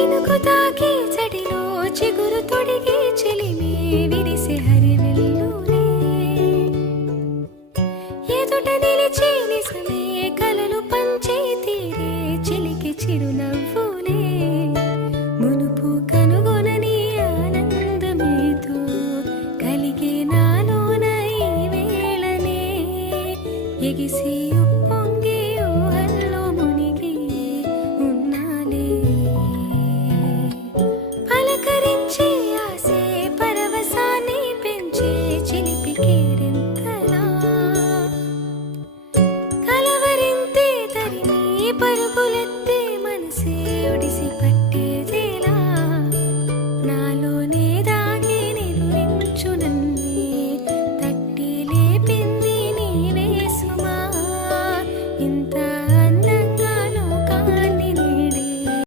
చినుకు తాకి చడిలో చిగురు తొడిగి చెలిమే విరిసే హరివెల్లులే ఎదుట నిలిచి నిజమే కలలు పంచే తీరే చిలికి చిరునవ్వులే మునుపు కనుగొనని ఆనందమేతో కలిగే నాలోన ఈ వేళనే ఎగిసి ఉప్పొంగి ఊహల్లో మునిగి ఉన్నాలే పలకరించే ఆసే పరవశాన్ని పెంచే చిలిపి కేరింతలా కలవరింతే తరిమి పరుగులెత్తే మనసే ఒడిసి పట్టే